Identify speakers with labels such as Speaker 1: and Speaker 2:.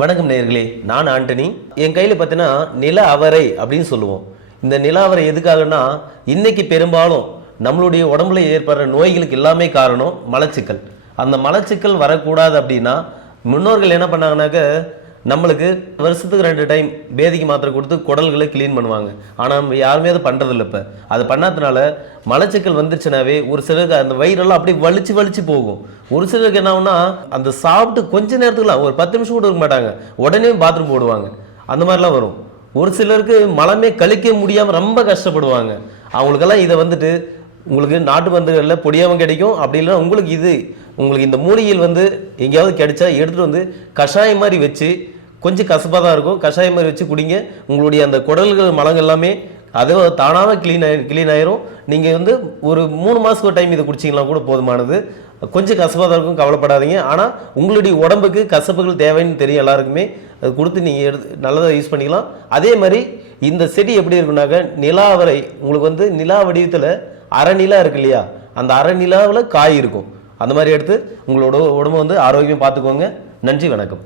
Speaker 1: வணக்கம் நேர்களே நான் ஆண்டனி. என் கையில் பார்த்தீங்கன்னா நில அவரை அப்படின்னு சொல்லுவோம். இந்த நில அவரை எதுக்காகன்னா இன்னைக்கு பெரும்பாலும் நம்மளுடைய உடம்புல ஏற்படுற நோய்களுக்கு எல்லாமே காரணம் மலச்சிக்கல். அந்த மலச்சிக்கல் வரக்கூடாது அப்படின்னா முன்னோர்கள் என்ன பண்ணாங்கன்னாக்க நம்மளுக்கு வருஷத்துக்கு ரெண்டு டைம் பேதிக்கு மாத்திரை கொடுத்து குடல்களை க்ளீன் பண்ணுவாங்க. ஆனால் நம்ம யாருமே அதை பண்ணுறதில்ல இப்போ. அது பண்ணாதனால மலச்சிக்கல் வந்துருச்சுனாவே ஒரு சிலருக்கு அந்த வயிறெல்லாம் அப்படியே வலிச்சு வலிச்சு போகும். ஒரு சிலருக்கு என்ன ஆகும்னா அந்த சாப்பிட்டு கொஞ்ச நேரத்துக்குலாம் ஒரு பத்து நிமிஷம் கூட இருக்க மாட்டாங்க. உடனே பாத்ரூம் போடுவாங்க. அந்த மாதிரிலாம் வரும். ஒரு சிலருக்கு மலமே கழிக்க முடியாமல் ரொம்ப கஷ்டப்படுவாங்க. அவங்களுக்கெல்லாம் இதை வந்துட்டு உங்களுக்கு நாட்டு மருந்துகளில் பொடியாகவும் கிடைக்கும். அப்படி இல்லைன்னா உங்களுக்கு இது உங்களுக்கு இந்த மூலிகையில் வந்து எங்கேயாவது கிடைச்சா எடுத்துகிட்டு வந்து கஷாயம் மாதிரி வச்சு கொஞ்சம் கசப்பாக தான் இருக்கும். கஷாயம் மாதிரி வச்சு குடிங்க. உங்களுடைய அந்த குடல்கள் மலங்கள் எல்லாமே அது தானாக க்ளீன் ஆகி க்ளீன் ஆயிரும். நீங்கள் வந்து ஒரு மூணு மாதத்துக்கு ஒரு டைம் இதை குடிச்சிங்கன்னா கூட போதுமானது. கொஞ்சம் கசப்பாக தான் இருக்கும். கவலைப்படாதீங்க. ஆனால் உங்களுடைய உடம்புக்கு கசப்புகள் தேவைன்னு தெரியும் எல்லாருக்குமே. அது கொடுத்து நீங்கள் எடுத்து நல்லதாக யூஸ் பண்ணிக்கலாம். அதே மாதிரி இந்த செடி எப்படி இருக்குனாக்க நிலாவரை உங்களுக்கு வந்து நிலா வடிவத்தில் அறநிலா இருக்கு இல்லையா? அந்த அறநிலாவில் காய் இருக்கும். அந்த மாதிரி எடுத்து உங்களோட உடம்பு வந்து ஆரோக்கியம் பார்த்துக்கோங்க. நன்றி வணக்கம்.